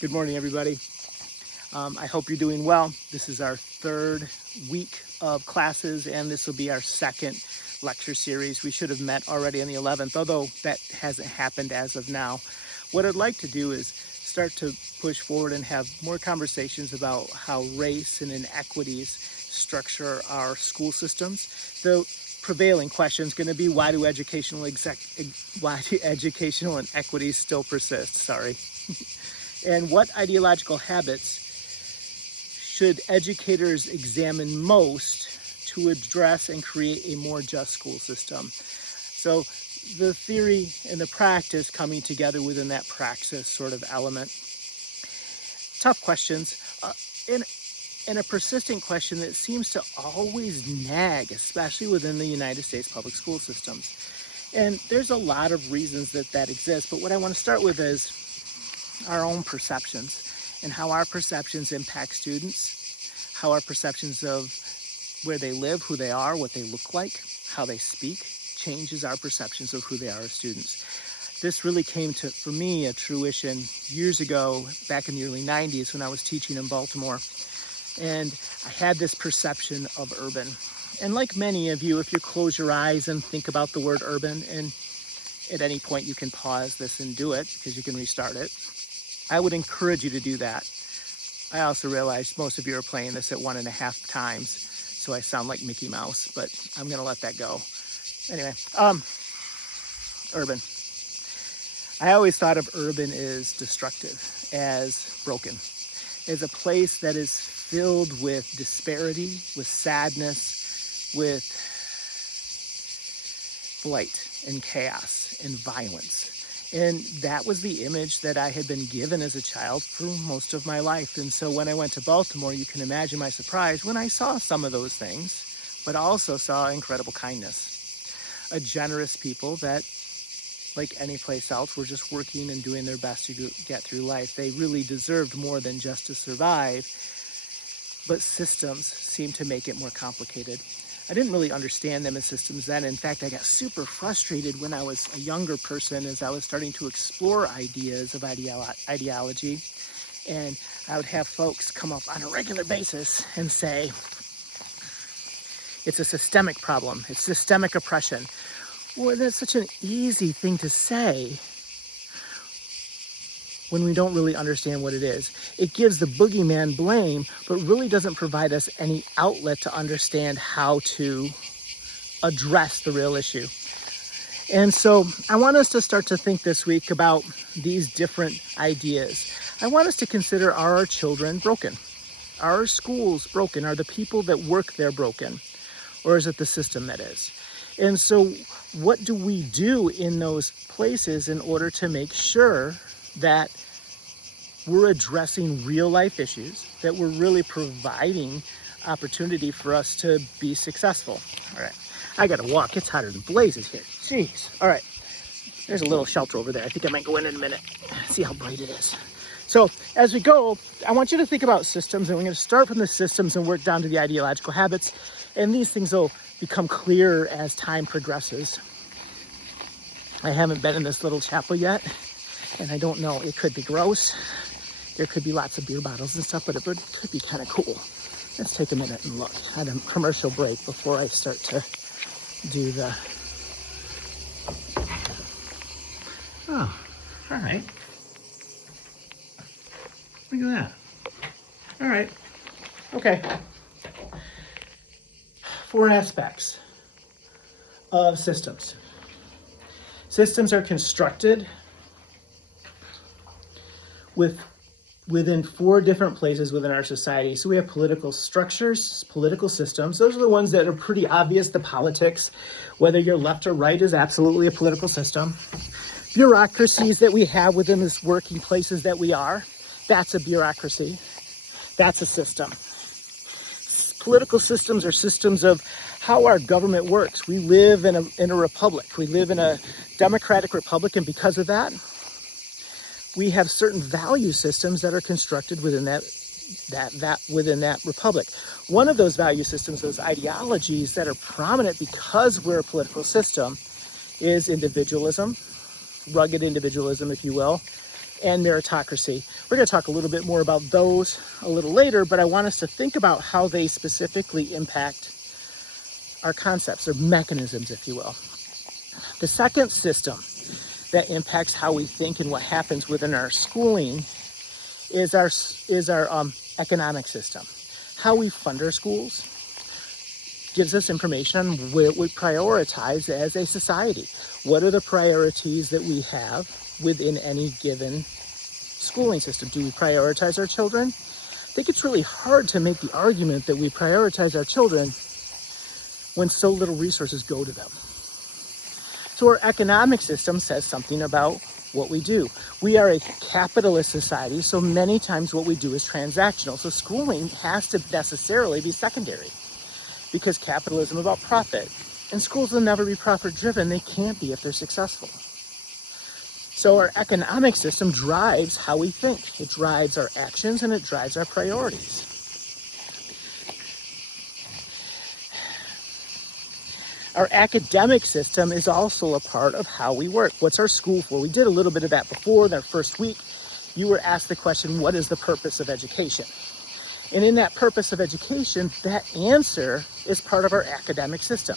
Good morning, everybody. I hope you're doing well. This is our third week of classes, and this will be our second lecture series. We should have met already on the 11th, although that hasn't happened as of now. What I'd like to do is start to push forward and have more conversations about how race and inequities structure our school systems. The prevailing question is going to be, why do educational inequities still persist? And what ideological habits should educators examine most to address and create a more just school system? So the theory and the practice coming together within that praxis sort of element. Tough questions, and a persistent question that seems to always nag, especially within the United States public school systems. And there's a lot of reasons that exists, but what I want to start with is our own perceptions and how our perceptions impact students, how our perceptions of where they live, who they are, what they look like, how they speak, changes our perceptions of who they are as students. This really came to, for me, a fruition years ago, back in the early 90s when I was teaching in Baltimore. And I had this perception of urban. And like many of you, if you close your eyes and think about the word urban, and at any point you can pause this and do it because you can restart it, I would encourage you to do that. I also realized most of you are playing this at 1.5 times, so I sound like Mickey Mouse, but I'm gonna let that go. Anyway, urban. I always thought of urban as destructive, as broken, as a place that is filled with disparity, with sadness, with blight and chaos and violence. And that was the image that I had been given as a child for most of my life. And so when I went to Baltimore, you can imagine my surprise when I saw some of those things, but also saw incredible kindness. A generous people that, like any place else, were just working and doing their best to get through life. They really deserved more than just to survive, but systems seemed to make it more complicated. I didn't really understand them as systems then. In fact, I got super frustrated when I was a younger person as I was starting to explore ideas of ideology. And I would have folks come up on a regular basis and say, it's a systemic problem, it's systemic oppression. Well, that's such an easy thing to say when we don't really understand what it is. It gives the boogeyman blame, but really doesn't provide us any outlet to understand how to address the real issue. And so I want us to start to think this week about these different ideas. I want us to consider, are our children broken? Are our schools broken? Are the people that work there broken? Or is it the system that is? And so what do we do in those places in order to make sure that we're addressing real life issues, that we're really providing opportunity for us to be successful? All right, I gotta walk. It's hotter than blazes here. Jeez. All right, there's a little shelter over there. I think I might go in a minute, see how bright it is. So as we go, I want you to think about systems, and we're gonna start from the systems and work down to the ideological habits. And these things will become clearer as time progresses. I haven't been in this little chapel yet, and I don't know, it could be gross. There could be lots of beer bottles and stuff, but it could be kind of cool. Let's take a minute and look at a commercial break before I start to do the... Oh, all right. Look at that. All right, okay. 4 aspects of systems. Systems are constructed within 4 different places within our society. So we have political structures, political systems. Those are the ones that are pretty obvious. The politics, whether you're left or right, is absolutely a political system. Bureaucracies that we have within this working places that we are, that's a bureaucracy. That's a system. Political systems are systems of how our government works. We live in a republic. We live in a democratic republic, and because of that, we have certain value systems that are constructed within that republic. One of those value systems, those ideologies that are prominent because we're a political system, is individualism, rugged individualism, if you will, and meritocracy. We're going to talk a little bit more about those a little later, but I want us to think about how they specifically impact our concepts, or mechanisms, if you will. The second system that impacts how we think and what happens within our schooling is our economic system. How we fund our schools gives us information on what we prioritize as a society. What are the priorities that we have within any given schooling system? Do we prioritize our children? I think it's really hard to make the argument that we prioritize our children when so little resources go to them. So our economic system says something about what we do. We are a capitalist society, so many times what we do is transactional. So schooling has to necessarily be secondary, because capitalism is about profit, and schools will never be profit driven. They can't be if they're successful. So our economic system drives how we think. It drives our actions and it drives our priorities. Our academic system is also a part of how we work. What's our school for? We did a little bit of that before. In our first week, you were asked the question, what is the purpose of education? And in that purpose of education, that answer is part of our academic system.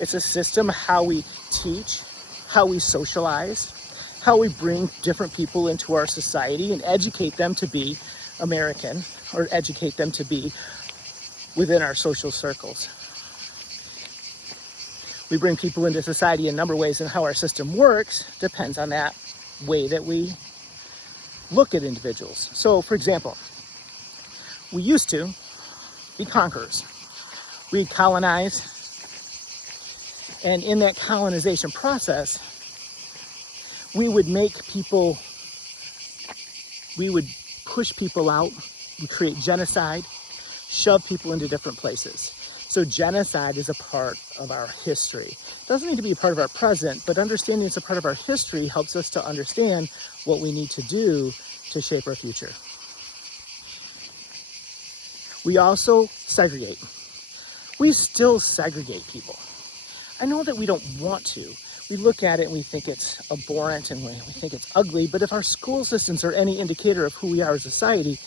It's a system how we teach, how we socialize, how we bring different people into our society and educate them to be American, or educate them to be within our social circles. We bring people into society in a number of ways, and how our system works depends on that way that we look at individuals. So, for example, we used to be conquerors. We'd colonize, and in that colonization process, we would push people out, we create genocide, shove people into different places. So genocide is a part of our history. It doesn't need to be a part of our present, but understanding it's a part of our history helps us to understand what we need to do to shape our future. We also segregate. We still segregate people. I know that we don't want to. We look at it and we think it's abhorrent and we think it's ugly, but if our school systems are any indicator of who we are as a society,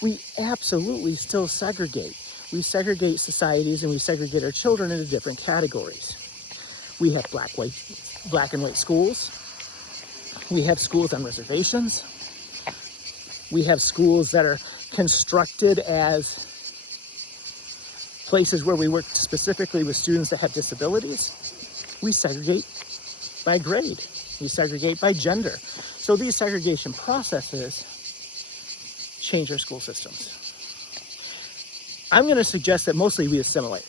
we absolutely still segregate. We segregate societies and we segregate our children into different categories. We have black and white schools. We have schools on reservations. We have schools that are constructed as places where we work specifically with students that have disabilities. We segregate by grade. We segregate by gender. So these segregation processes change our school systems. I'm going to suggest that mostly we assimilate.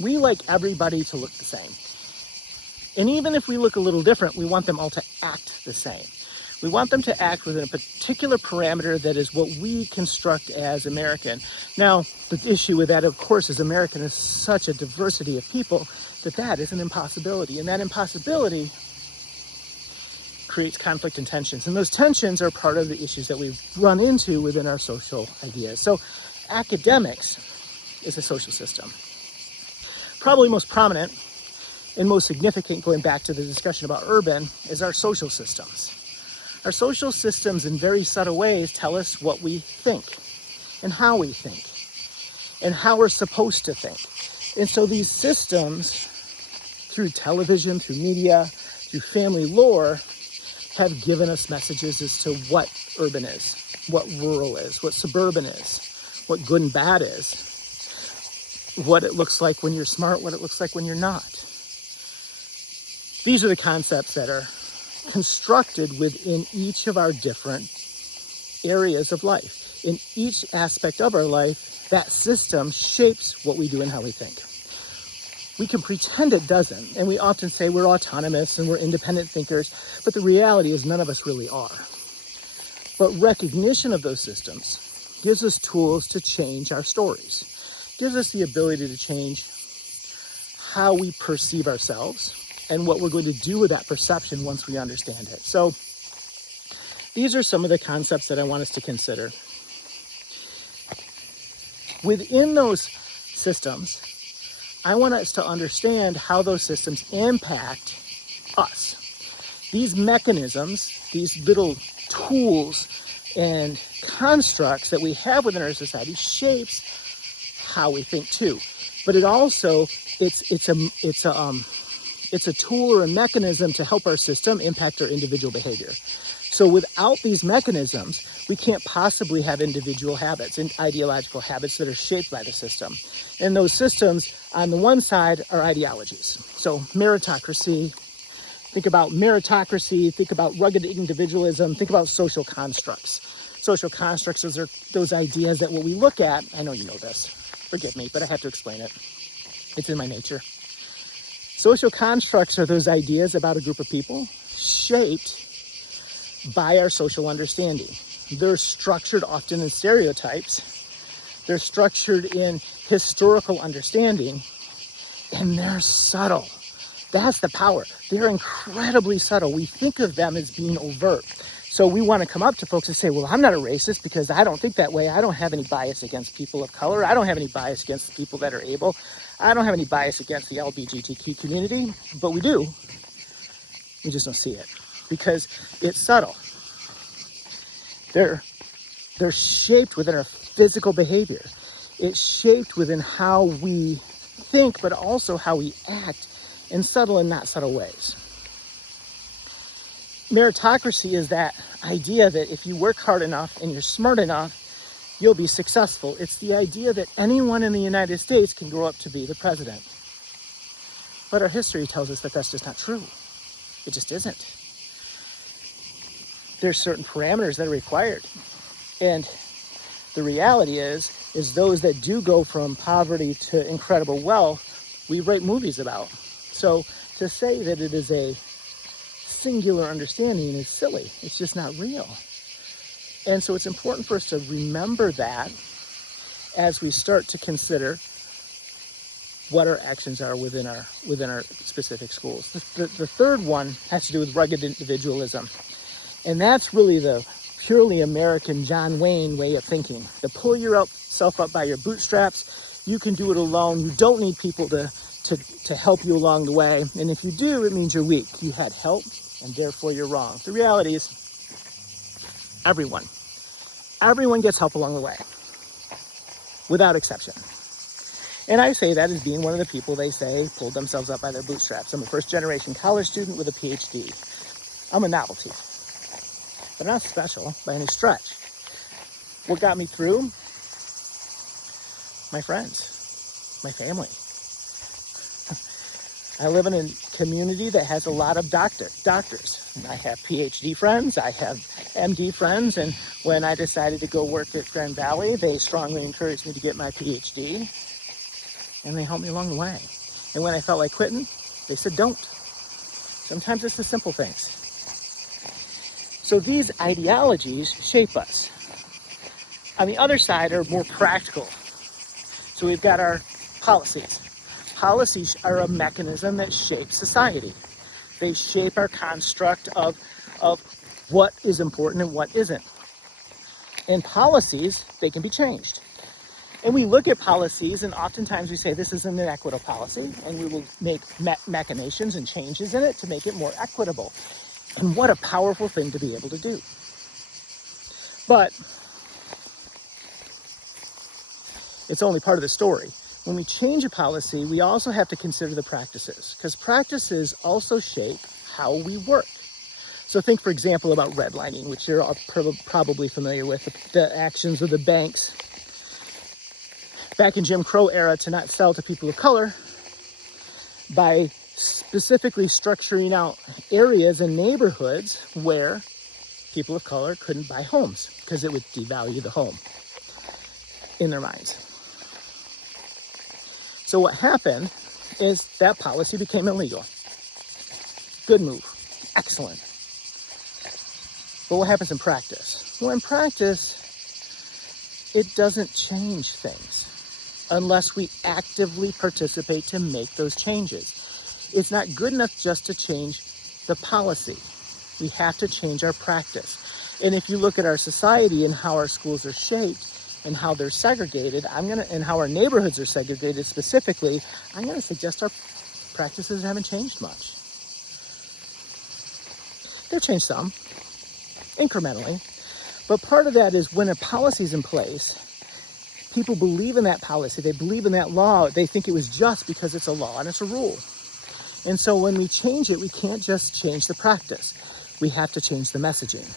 We like everybody to look the same. And even if we look a little different, we want them all to act the same. We want them to act within a particular parameter that is what we construct as American. Now, the issue with that, of course, is American is such a diversity of people that is an impossibility. And that impossibility creates conflict and tensions. And those tensions are part of the issues that we run into within our social ideas. So academics is a social system. Probably most prominent and most significant, going back to the discussion about urban, is our social systems. Our social systems in very subtle ways tell us what we think and how we think and how we're supposed to think. And so these systems, through television, through media, through family lore, have given us messages as to what urban is, what rural is, what suburban is, what good and bad is, what it looks like when you're smart, what it looks like when you're not. These are the concepts that are constructed within each of our different areas of life. In each aspect of our life, that system shapes what we do and how we think. We can pretend it doesn't, and we often say we're autonomous and we're independent thinkers, but the reality is none of us really are. But recognition of those systems gives us tools to change our stories, gives us the ability to change how we perceive ourselves and what we're going to do with that perception once we understand it. So these are some of the concepts that I want us to consider. Within those systems, I want us to understand how those systems impact us. These mechanisms, these little tools and constructs that we have within our society shapes how we think too. But it also, it's a tool or a mechanism to help our system impact our individual behavior. So without these mechanisms, we can't possibly have individual habits and ideological habits that are shaped by the system. And those systems, on the one side, are ideologies. So meritocracy, think about rugged individualism, think about social constructs. Social constructs are those ideas that when we look at, I know you know this, forgive me, but I have to explain it. It's in my nature. Social constructs are those ideas about a group of people shaped by our social understanding. They're structured often in stereotypes. They're structured in historical understanding, and they're subtle. That's the power. They're incredibly subtle. We think of them as being overt. So we want to come up to folks and say, well, I'm not a racist because I don't think that way. I don't have any bias against people of color. I don't have any bias against the people that are able. I don't have any bias against the LGBTQ community, but we do. We just don't see it because it's subtle. They're shaped within our physical behavior. It's shaped within how we think, but also how we act in subtle and not subtle ways. Meritocracy is that idea that if you work hard enough and you're smart enough, you'll be successful. It's the idea that anyone in the United States can grow up to be the president. But our history tells us that that's just not true. It just isn't. There's certain parameters that are required. And the reality is those that do go from poverty to incredible wealth, we write movies about. So to say that it is a singular understanding is silly. It's just not real. And so it's important for us to remember that as we start to consider what our actions are within our specific schools. The third one has to do with rugged individualism. And that's really the purely American John Wayne way of thinking. To pull yourself up by your bootstraps, you can do it alone. You don't need people to help you along the way. And if you do, it means you're weak. You had help, and therefore you're wrong. The reality is everyone gets help along the way, without exception. And I say that as being one of the people they say pulled themselves up by their bootstraps. I'm a first-generation college student with a PhD. I'm a novelty, but not special by any stretch. What got me through? My friends, my family. I live in a community that has a lot of doctors. And I have PhD friends, I have MD friends, and when I decided to go work at Grand Valley, they strongly encouraged me to get my PhD, and they helped me along the way. And when I felt like quitting, they said, don't. Sometimes it's the simple things. So these ideologies shape us. On the other side are more practical. So we've got our policies. Policies are a mechanism that shapes society. They shape our construct of what is important and what isn't. And policies, they can be changed. And we look at policies and oftentimes we say this is an equitable policy, and we will make machinations and changes in it to make it more equitable. And what a powerful thing to be able to do. But it's only part of the story. When we change a policy, we also have to consider the practices, because practices also shape how we work. So think, for example, about redlining, which you're all probably familiar with, the actions of the banks back in Jim Crow era to not sell to people of color by specifically structuring out areas and neighborhoods where people of color couldn't buy homes because it would devalue the home in their minds. So what happened is that policy became illegal. Good move. Excellent. But what happens in practice? Well, in practice, it doesn't change things unless we actively participate to make those changes. It's not good enough just to change the policy. We have to change our practice. And if you look at our society and how our schools are shaped and how they're segregated, and how our neighborhoods are segregated specifically, I'm gonna suggest our practices haven't changed much. They've changed some. incrementally. But part of that is when a policy is in place, people believe in that policy, they believe in that law, they think it was just because it's a law and it's a rule. And so when we change it, we can't just change the practice. We have to change the messaging.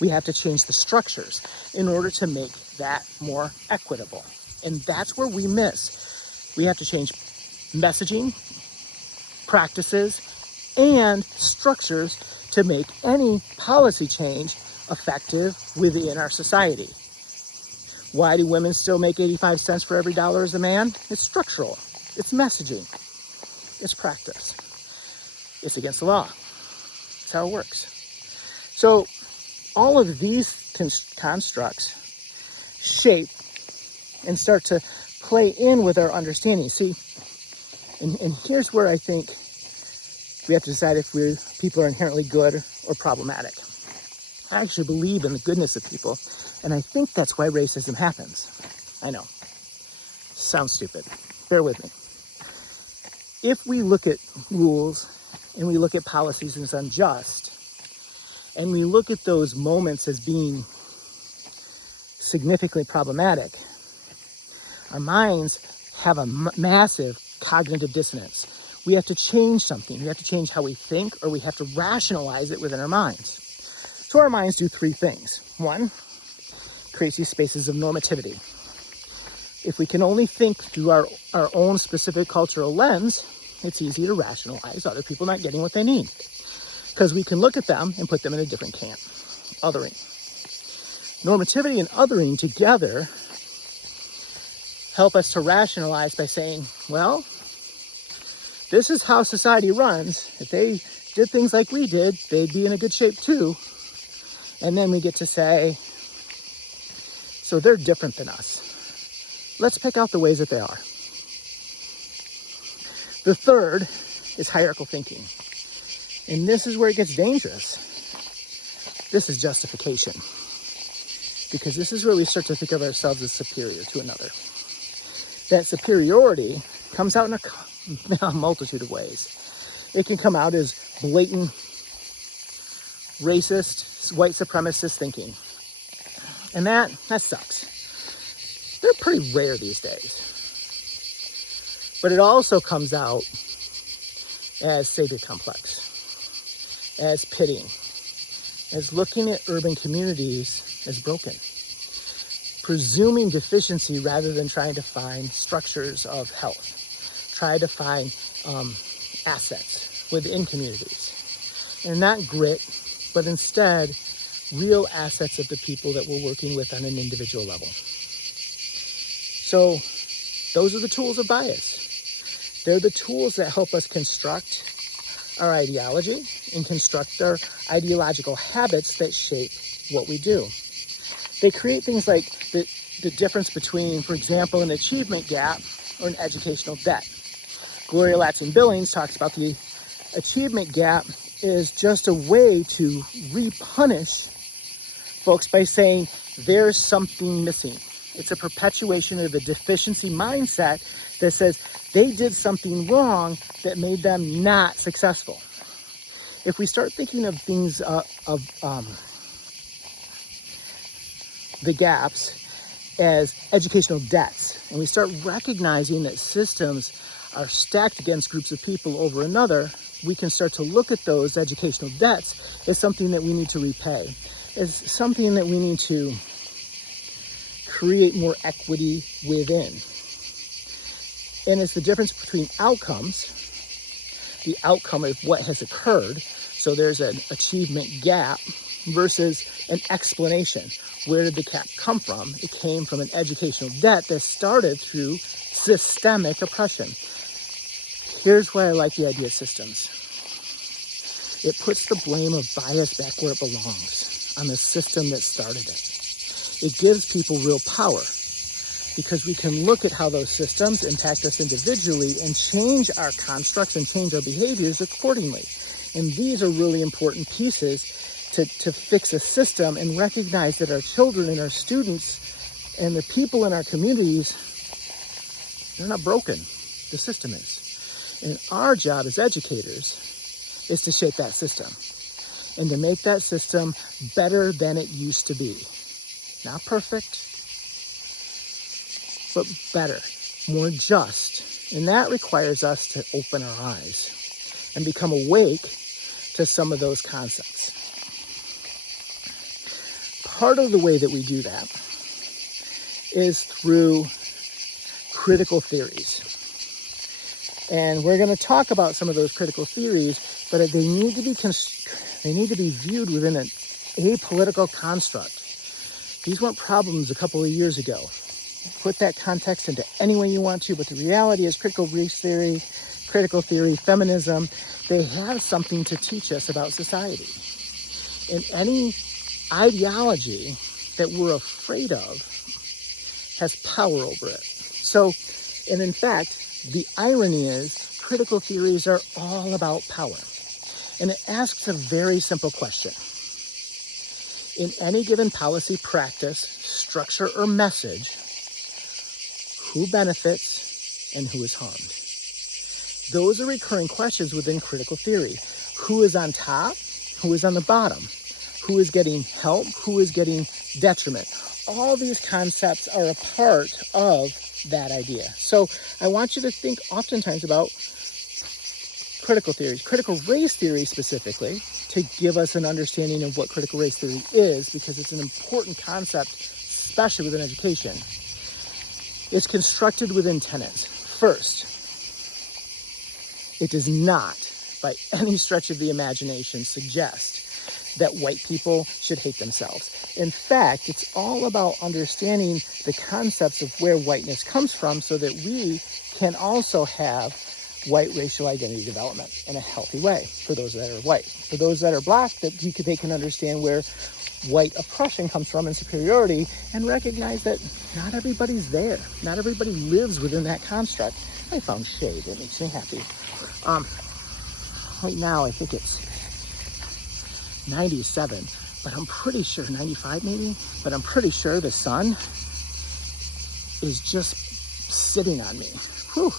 We have to change the structures in order to make that more equitable. And that's where we miss. We have to change messaging, practices, and structures to make any policy change effective within our society. Why do women still make 85 cents for every dollar as a man? It's structural. It's messaging. It's practice. It's against the law. That's how it works. So all of these constructs shape and start to play in with our understanding. See, and here's where I think we have to decide if people are inherently good or problematic. I actually believe in the goodness of people, and I think that's why racism happens. I know. Sounds stupid. Bear with me. If we look at rules and we look at policies as unjust, and we look at those moments as being significantly problematic, our minds have a massive cognitive dissonance. We have to change something. We have to change how we think, or we have to rationalize it within our minds. So our minds do three things. One, creates these spaces of normativity. If we can only think through our own specific cultural lens, it's easy to rationalize other people not getting what they need, because we can look at them and put them in a different camp. Othering. Normativity and othering together help us to rationalize by saying, well, this is how society runs. If they did things like we did, they'd be in a good shape too. And then we get to say, so they're different than us. Let's pick out the ways that they are. The third is hierarchical thinking. And this is where it gets dangerous. This is justification. Because this is where we start to think of ourselves as superior to another. That superiority comes out in a multitude of ways. It can come out as blatant, racist, white supremacist thinking. And that sucks. They're pretty rare these days. But it also comes out as savior complex, as pitying, as looking at urban communities as broken, presuming deficiency rather than trying to find structures of health, try to find assets within communities. And not grit, but instead real assets of the people that we're working with on an individual level. So those are the tools of bias. They're the tools that help us construct our ideology and construct our ideological habits that shape what we do. They create things like the difference between, for example, an achievement gap or an educational debt. Gloria Ladson-Billings talks about the achievement gap is just a way to repunish folks by saying there's something missing. It's a perpetuation of a deficiency mindset that says they did something wrong that made them not successful. If we start thinking of things the gaps as educational debts, and we start recognizing that systems are stacked against groups of people over another, we can start to look at those educational debts as something that we need to repay, as something that we need to create more equity within. And it's the difference between outcomes, the outcome of what has occurred, so there's an achievement gap, versus an explanation. Where did the gap come from? It came from an educational debt that started through systemic oppression. Here's why I like the idea of systems. It puts the blame of bias back where it belongs, on the system that started it. It gives people real power, because we can look at how those systems impact us individually and change our constructs and change our behaviors accordingly. And these are really important pieces to fix a system and recognize that our children and our students and the people in our communities, they're not broken. The system is. And our job as educators is to shape that system. and to make that system better than it used to be. Not perfect, but better, more just. And that requires us to open our eyes and become awake to some of those concepts. Part of the way that we do that is through critical theories. And we're going to talk about some of those critical theories, but they need to be viewed within an apolitical construct. These weren't problems a couple of years ago. Put that context into any way you want to, but the reality is critical race theory, critical theory, feminism, they have something to teach us about society. And any ideology that we're afraid of has power over it. So, and in fact, the irony is critical theories are all about power. And it asks a very simple question. In any given policy, practice, structure, or message, who benefits and who is harmed? Those are recurring questions within critical theory. Who is on top? Who is on the bottom? Who is getting help? Who is getting detriment? All these concepts are a part of that idea. So I want you to think oftentimes about critical theories, critical race theory specifically, to give us an understanding of what critical race theory is, because it's an important concept, especially within education. It's constructed within tenets. First, it does not, by any stretch of the imagination, suggest that white people should hate themselves. In fact, it's all about understanding the concepts of where whiteness comes from so that we can also have white racial identity development in a healthy way for those that are white. For those that are black, they can understand where white oppression comes from and superiority, and recognize that not everybody's there. Not everybody lives within that construct. I found shade. It makes me happy. Right now, I think it's 97, but I'm pretty sure, 95 maybe, but I'm pretty sure the sun is just sitting on me. Whew.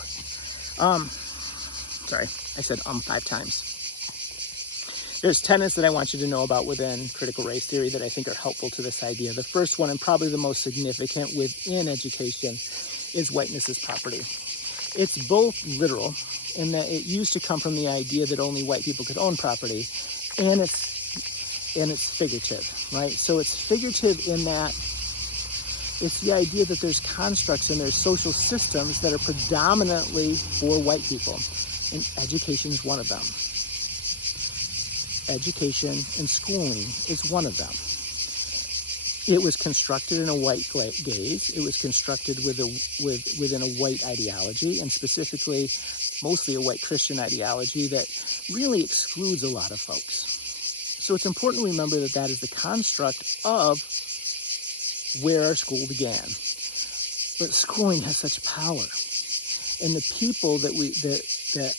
Sorry, I said 5 times. There's tenets that I want you to know about within critical race theory that I think are helpful to this idea. The first one, and probably the most significant within education, is whiteness as property. It's both literal, in that it used to come from the idea that only white people could own property, and it's figurative, right? So it's figurative in that it's the idea that there's constructs and there's social systems that are predominantly for white people. And education is one of them. Education and schooling is one of them. It was constructed in a white gaze. It was constructed within a white ideology, and specifically, mostly a white Christian ideology that really excludes a lot of folks. So it's important to remember that that is the construct of where our school began. But schooling has such power. And the people that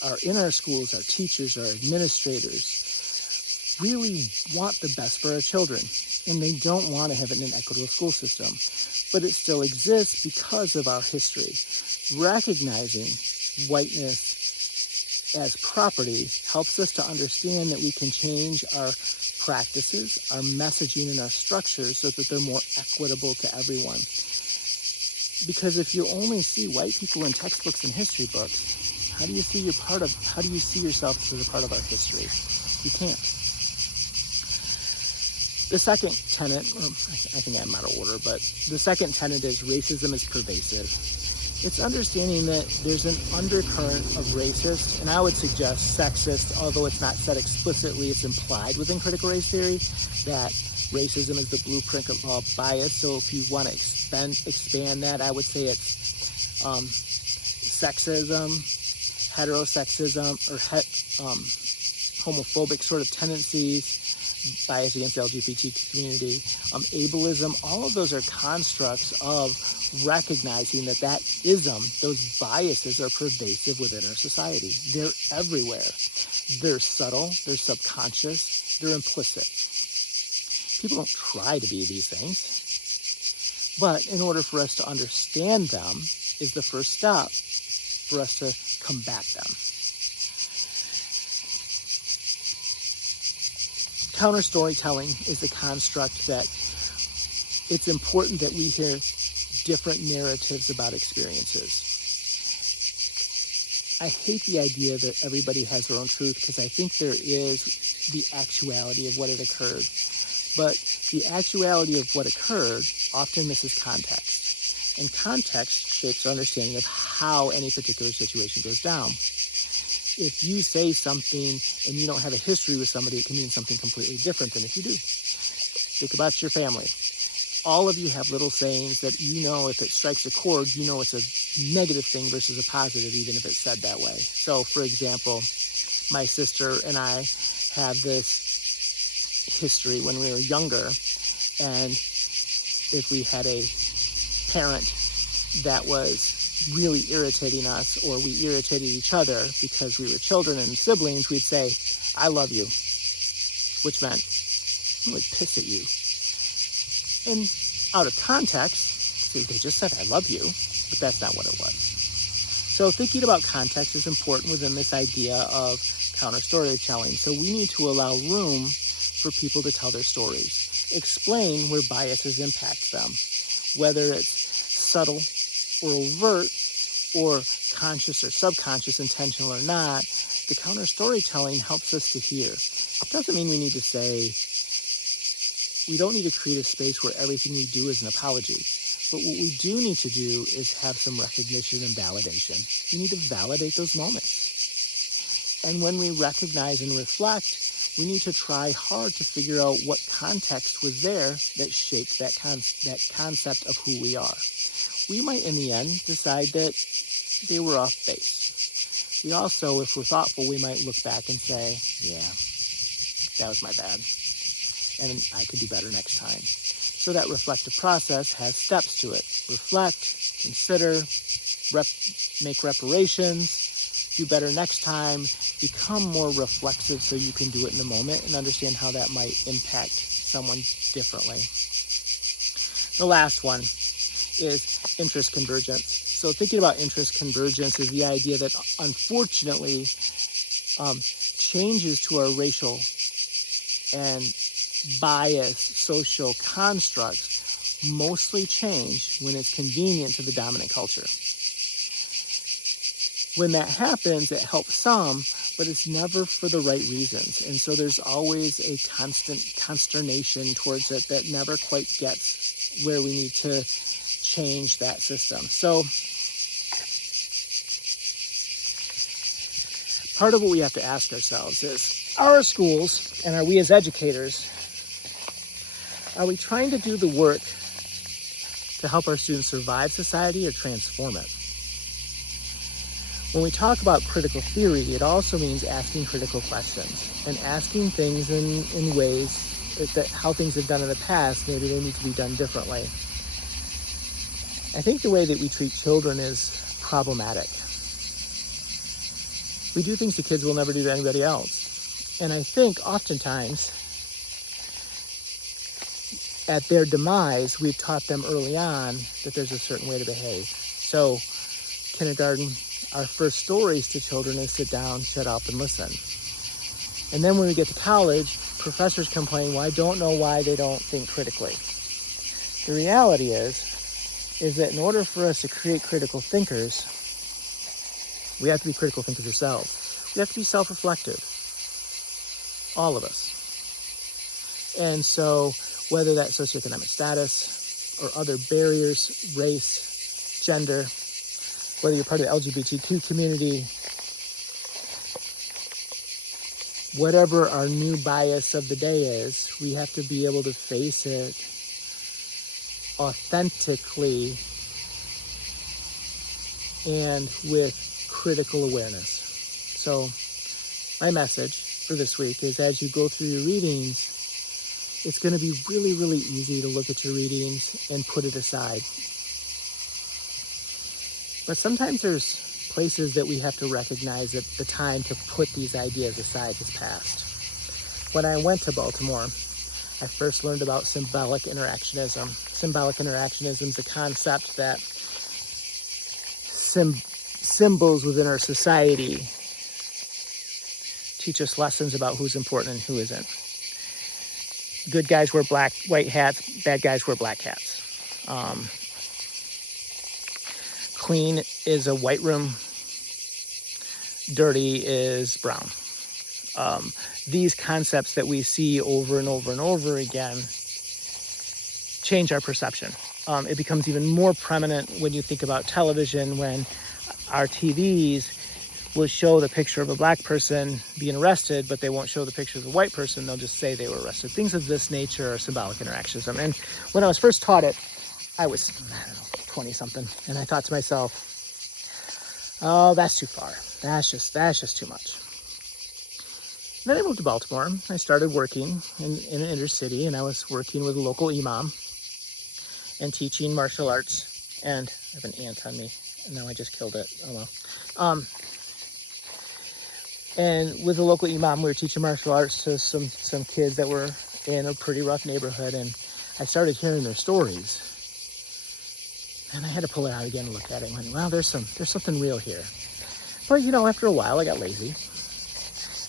are in our schools, our teachers, our administrators, really want the best for our children. And they don't want to have an inequitable school system. But it still exists because of our history. Recognizing whiteness as property helps us to understand that we can change our practices, our messaging, and our structures so that they're more equitable to everyone. Because if you only see white people in textbooks and history books, how do you see yourself as a part of our history? You can't. The second tenet, I think I'm out of order, but the second tenet is racism is pervasive. It's understanding that there's an undercurrent of racist, and I would suggest sexist, although it's not said explicitly, it's implied within critical race theory that racism is the blueprint of all bias. So if you want to expand that, I would say it's sexism, heterosexism, or homophobic sort of tendencies, bias against the LGBT community, ableism. All of those are constructs of recognizing that those biases are pervasive within our society. They're everywhere. They're subtle, they're subconscious, they're implicit. People don't try to be these things, but in order for us to understand them is the first step for us to combat them. Counter storytelling is the construct that it's important that we hear different narratives about experiences. I hate the idea that everybody has their own truth, because I think there is the actuality of what had occurred. But the actuality of what occurred often misses context. And context shapes our understanding of how any particular situation goes down. If you say something and you don't have a history with somebody, it can mean something completely different than if you do. Think about your family. All of you have little sayings that you know if it strikes a chord, you know it's a negative thing versus a positive, even if it's said that way. So, for example, my sister and I have this history when we were younger, and if we had a parent that was really irritating us, or we irritated each other because we were children and siblings, we'd say, "I love you," which meant I would piss at you. And out of context, they just said, "I love you," but that's not what it was. So thinking about context is important within this idea of counter storytelling. So we need to allow room for people to tell their stories. Explain where biases impact them, whether it's subtle or overt, or conscious or subconscious, intentional or not. The counter storytelling helps us to hear. It doesn't mean we need to say, we don't need to create a space where everything we do is an apology. But what we do need to do is have some recognition and validation. We need to validate those moments. And when we recognize and reflect, we need to try hard to figure out what context was there that shaped that concept of who we are. We might, in the end, decide that they were off base. We also, if we're thoughtful, we might look back and say, yeah, that was my bad, and I could do better next time. So that reflective process has steps to it. Reflect, consider, make reparations, do better next time, become more reflexive so you can do it in the moment and understand how that might impact someone differently. The last one is interest convergence. So thinking about interest convergence is the idea that, unfortunately, changes to our racial and bias social constructs mostly change when it's convenient to the dominant culture. When that happens, it helps some, but it's never for the right reasons. And so there's always a constant consternation towards it that never quite gets where we need to change that system. So part of what we have to ask ourselves is, are our schools and are we as educators, are we trying to do the work to help our students survive society or transform it? When we talk about critical theory, it also means asking critical questions and asking things in ways that how things have done in the past, maybe they need to be done differently. I think the way that we treat children is problematic. We do things to kids we'll never do to anybody else. And I think oftentimes, at their demise, we've taught them early on that there's a certain way to behave. So, kindergarten, our first stories to children is sit down, shut up, and listen. And then when we get to college, professors complain, well, I don't know why they don't think critically. The reality is that in order for us to create critical thinkers, we have to be critical thinkers ourselves. We have to be self-reflective. All of us. And so, whether that's socioeconomic status or other barriers, race, gender, whether you're part of the LGBTQ community, whatever our new bias of the day is, we have to be able to face it authentically and with critical awareness. So my message for this week is, as you go through your readings, it's going to be really, really easy to look at your readings and put it aside. But sometimes there's places that we have to recognize that the time to put these ideas aside has passed. When I went to Baltimore, I first learned about symbolic interactionism. Symbolic interactionism is a concept that symbols within our society teach us lessons about who's important and who isn't. good guys wear white hats, bad guys wear black hats. Clean is a white room, dirty is brown. These concepts that we see over and over and over again change our perception. It becomes even more prominent when you think about television, when our TVs will show the picture of a black person being arrested, but they won't show the picture of a white person. They'll just say they were arrested. Things of this nature are symbolic interactions. And when I was first taught it, I was, 20-something, and I thought to myself, oh, that's too far. That's just too much. Then I moved to Baltimore. I started working in an inner city, and I was working with a local imam and teaching martial arts. And I have an ant on me, and now I just killed it. Oh well. And with a local imam, we were teaching martial arts to some kids that were in a pretty rough neighborhood, and I started hearing their stories. And I had to pull it out again and look at it and went, wow, there's something real here. But, after a while, I got lazy.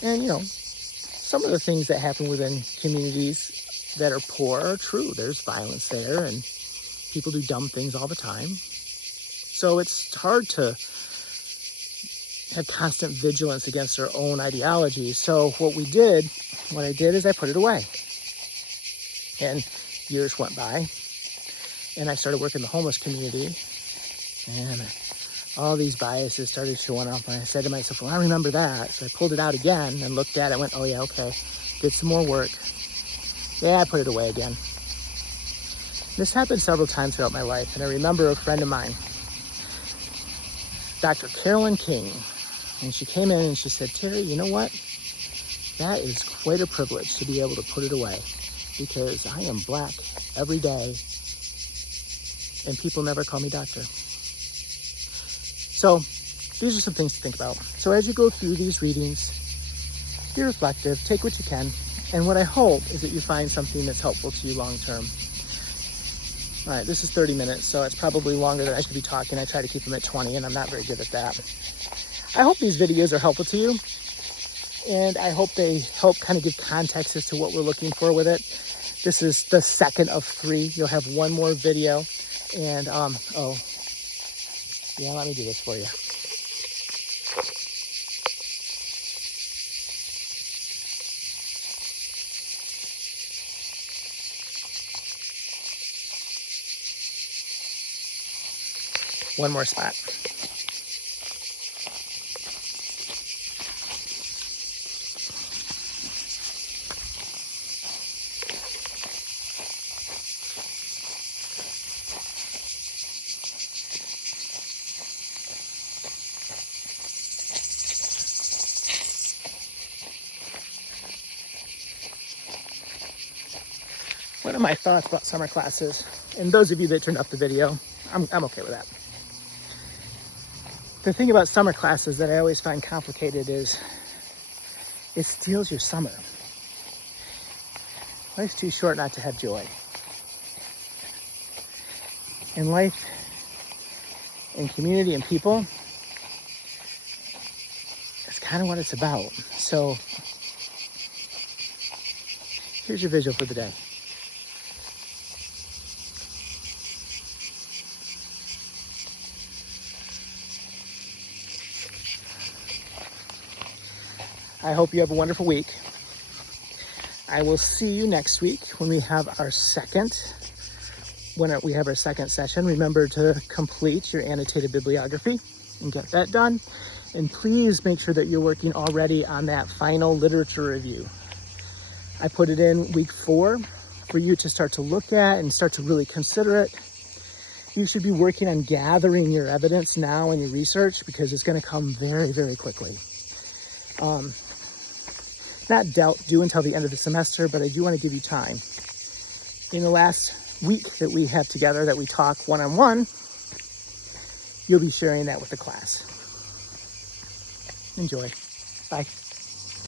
And, some of the things that happen within communities that are poor are true. There's violence there, and people do dumb things all the time. So it's hard to have constant vigilance against our own ideology. So what I did is I put it away. And years went by, and I started working in the homeless community, and all these biases started showing up, and I said to myself, well, I remember that. So I pulled it out again and looked at it and went, oh yeah, okay. Did some more work. Yeah, I put it away again. This happened several times throughout my life, and I remember a friend of mine, Dr. Carolyn King, and she came in and she said, Terry, you know what? That is quite a privilege to be able to put it away, because I am black every day, and people never call me doctor. So these are some things to think about. So as you go through these readings, be reflective, take what you can, and what I hope is that you find something that's helpful to you long term. All right, this is 30 minutes, so it's probably longer than I should be talking. I try to keep them at 20, and I'm not very good at that. I hope these videos are helpful to you, and I hope they help kind of give context as to what we're looking for with it. This is the second of 3. You'll have one more video, and yeah, let me do this for you. One more spot. One of my thoughts about summer classes, and those of you that turned off the video, I'm okay with that. The thing about summer classes that I always find complicated is it steals your summer. Life's too short not to have joy. And life and community and people, that's kind of what it's about. So here's your visual for the day. I hope you have a wonderful week. I will see you next week when we have our second session. Remember to complete your annotated bibliography and get that done. And please make sure that you're working already on that final literature review. I put it in week 4 for you to start to look at and start to really consider it. You should be working on gathering your evidence now in your research, because it's going to come very, very quickly. Not due until the end of the semester, but I do want to give you time. In the last week that we have together, that we talk one-on-one, you'll be sharing that with the class. Enjoy. Bye.